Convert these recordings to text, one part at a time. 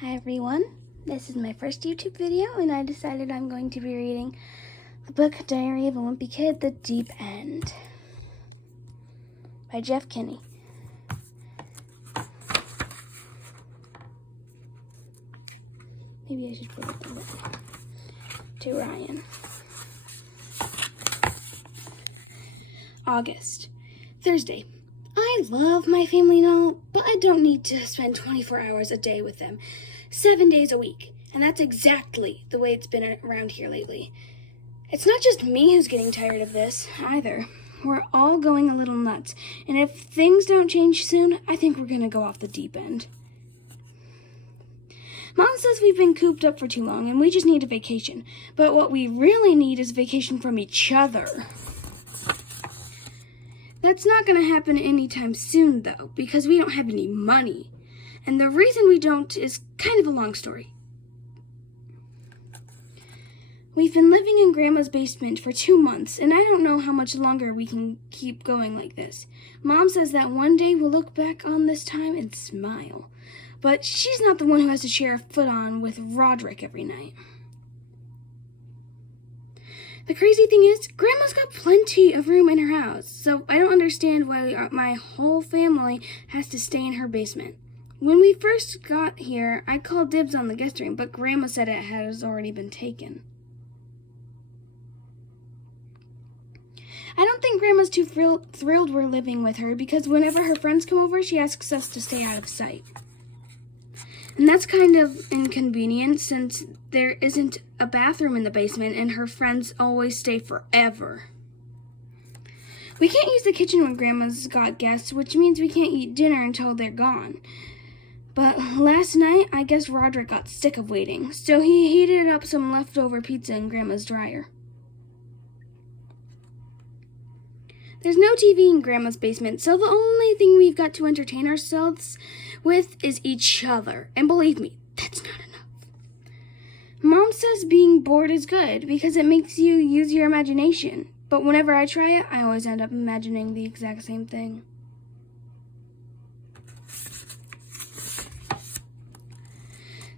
Hi everyone, this is my first YouTube video and I decided I'm going to be reading the book Diary of a Wimpy Kid, The Deep End by Jeff Kinney. Maybe I should put it to Ryan. August, Thursday. I love my family and all, but I don't need to spend 24 hours a day with them, 7 days a week. And that's exactly the way it's been around here lately. It's not just me who's getting tired of this, either. We're all going a little nuts, and if things don't change soon, I think we're going to go off the deep end. Mom says we've been cooped up for too long, and we just need a vacation. But what we really need is a vacation from each other. That's not going to happen anytime soon, though, because we don't have any money. And the reason we don't is kind of a long story. We've been living in Grandma's basement for 2 months, and I don't know how much longer we can keep going like this. Mom says that one day we'll look back on this time and smile. But she's not the one who has to share a futon with Roderick every night. The crazy thing is, Grandma's got plenty of room in her house, so I don't understand why my whole family has to stay in her basement. When we first got here, I called dibs on the guest room, but Grandma said it has already been taken. I don't think Grandma's too thrilled we're living with her, because whenever her friends come over, she asks us to stay out of sight. And that's kind of inconvenient since there isn't a bathroom in the basement and her friends always stay forever. We can't use the kitchen when Grandma's got guests, which means we can't eat dinner until they're gone. But last night, I guess Roderick got sick of waiting, so he heated up some leftover pizza in Grandma's dryer. There's no TV in Grandma's basement, so the only thing we've got to entertain ourselves with is each other. And believe me, that's not enough. Mom says being bored is good because it makes you use your imagination. But whenever I try it, I always end up imagining the exact same thing.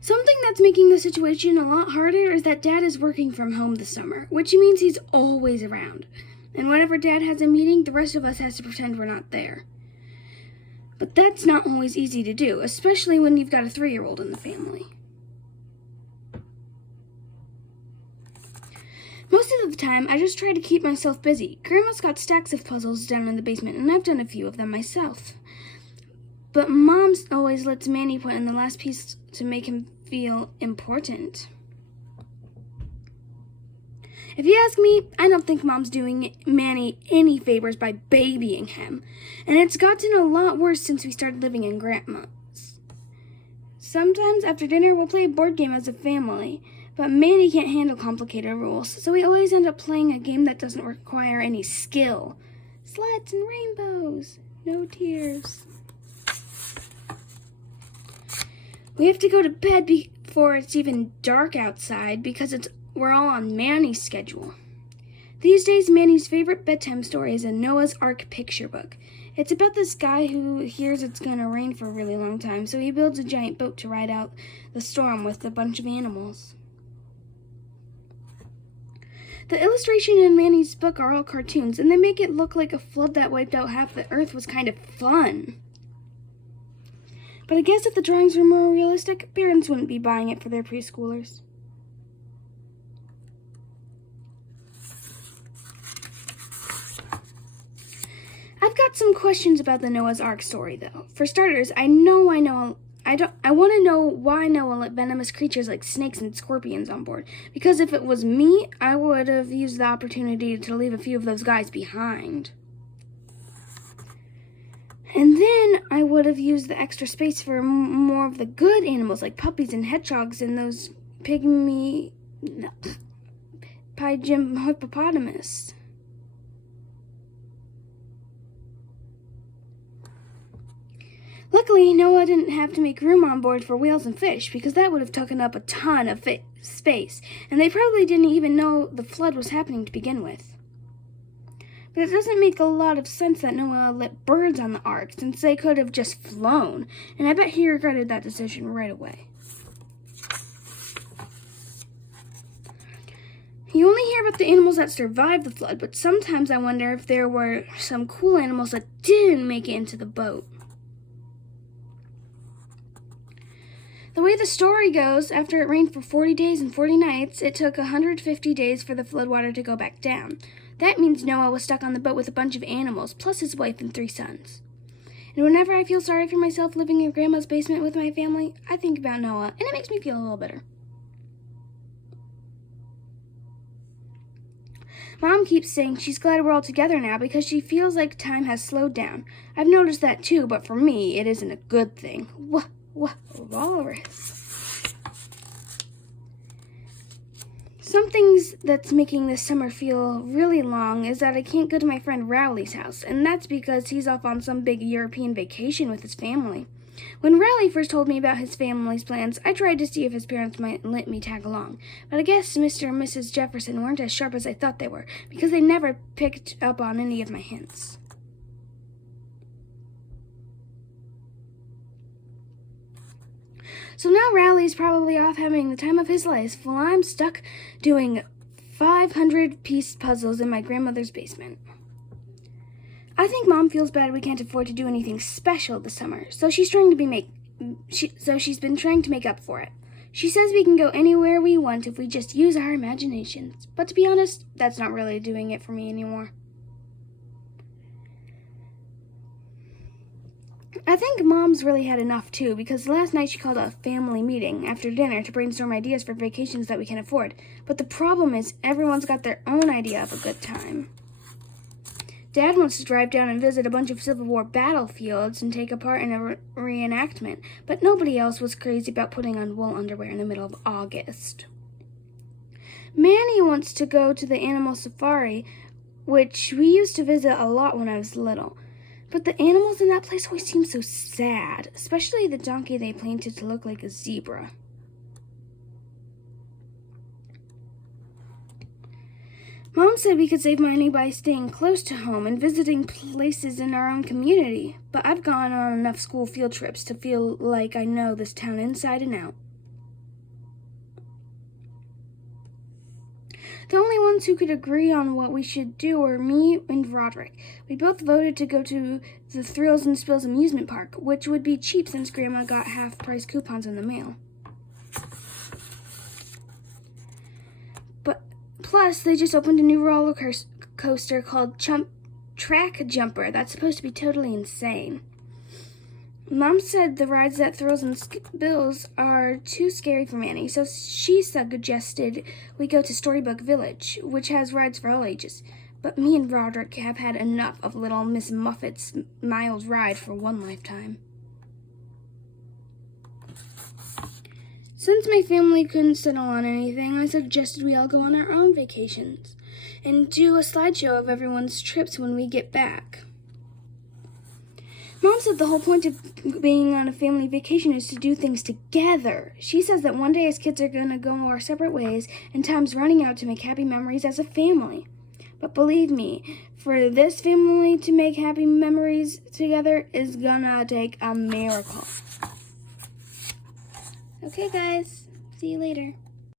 Something that's making the situation a lot harder is that Dad is working from home this summer, which means he's always around. And whenever Dad has a meeting, the rest of us has to pretend we're not there. But that's not always easy to do, especially when you've got a 3-year-old in the family. Most of the time, I just try to keep myself busy. Grandma's got stacks of puzzles down in the basement, and I've done a few of them myself. But Mom always lets Manny put in the last piece to make him feel important. If you ask me, I don't think Mom's doing Manny any favors by babying him, and it's gotten a lot worse since we started living in Grandma's. Sometimes after dinner, we'll play a board game as a family, but Manny can't handle complicated rules, so we always end up playing a game that doesn't require any skill. Sleds and rainbows, no tears. We have to go to bed before it's even dark outside because we're all on Manny's schedule. These days, Manny's favorite bedtime story is a Noah's Ark picture book. It's about this guy who hears it's gonna rain for a really long time, so he builds a giant boat to ride out the storm with a bunch of animals. The illustration in Manny's book are all cartoons, and they make it look like a flood that wiped out half the earth was kind of fun. But I guess if the drawings were more realistic, parents wouldn't be buying it for their preschoolers. I've got some questions about the Noah's Ark story, though. For starters, I want to know why Noah let venomous creatures like snakes and scorpions on board. Because if it was me, I would have used the opportunity to leave a few of those guys behind. And then I would have used the extra space for more of the good animals like puppies and hedgehogs and those pygmy hippopotamus. Luckily, Noah didn't have to make room on board for whales and fish because that would have taken up a ton of space, and they probably didn't even know the flood was happening to begin with. But it doesn't make a lot of sense that Noah let birds on the ark since they could have just flown, and I bet he regretted that decision right away. You only hear about the animals that survived the flood, but sometimes I wonder if there were some cool animals that didn't make it into the boat. The way the story goes, after it rained for 40 days and 40 nights, it took 150 days for the floodwater to go back down. That means Noah was stuck on the boat with a bunch of animals, plus his wife and 3 sons. And whenever I feel sorry for myself living in Grandma's basement with my family, I think about Noah, and it makes me feel a little better. Mom keeps saying she's glad we're all together now because she feels like time has slowed down. I've noticed that too, but for me, it isn't a good thing. Walrus. Something that's making this summer feel really long is that I can't go to my friend Rowley's house, and that's because he's off on some big European vacation with his family. When Rowley first told me about his family's plans, I tried to see if his parents might let me tag along. But I guess Mr. and Mrs. Jefferson weren't as sharp as I thought they were, because they never picked up on any of my hints. So now Rowley's probably off having the time of his life while I'm stuck doing 500-piece puzzles in my grandmother's basement. I think Mom feels bad we can't afford to do anything special this summer, so she's been trying to make up for it. She says we can go anywhere we want if we just use our imaginations. But to be honest, that's not really doing it for me anymore. I think Mom's really had enough too, because last night she called a family meeting after dinner to brainstorm ideas for vacations that we can afford. But the problem is everyone's got their own idea of a good time. Dad wants to drive down and visit a bunch of Civil War battlefields and take a part in a reenactment, but nobody else was crazy about putting on wool underwear in the middle of August. Manny wants to go to the animal safari, which we used to visit a lot when I was little. But the animals in that place always seem so sad, especially the donkey they painted to look like a zebra. Mom said we could save money by staying close to home and visiting places in our own community, but I've gone on enough school field trips to feel like I know this town inside and out. The only ones who could agree on what we should do were me and Roderick. We both voted to go to the Thrills and Spills amusement park, which would be cheap since Grandma got half-price coupons in the mail. Plus, they just opened a new roller coaster called Track Jumper that's supposed to be totally insane. Mom said the rides at Thrills and Spills are too scary for Manny, so she suggested we go to Storybook Village, which has rides for all ages. But me and Roderick have had enough of Little Miss Muffet's mild ride for one lifetime. Since my family couldn't settle on anything, I suggested we all go on our own vacations and do a slideshow of everyone's trips when we get back. Mom said the whole point of being on a family vacation is to do things together. She says that one day as kids are going to go our separate ways and time's running out to make happy memories as a family. But believe me, for this family to make happy memories together is gonna take a miracle. Okay, guys. See you later.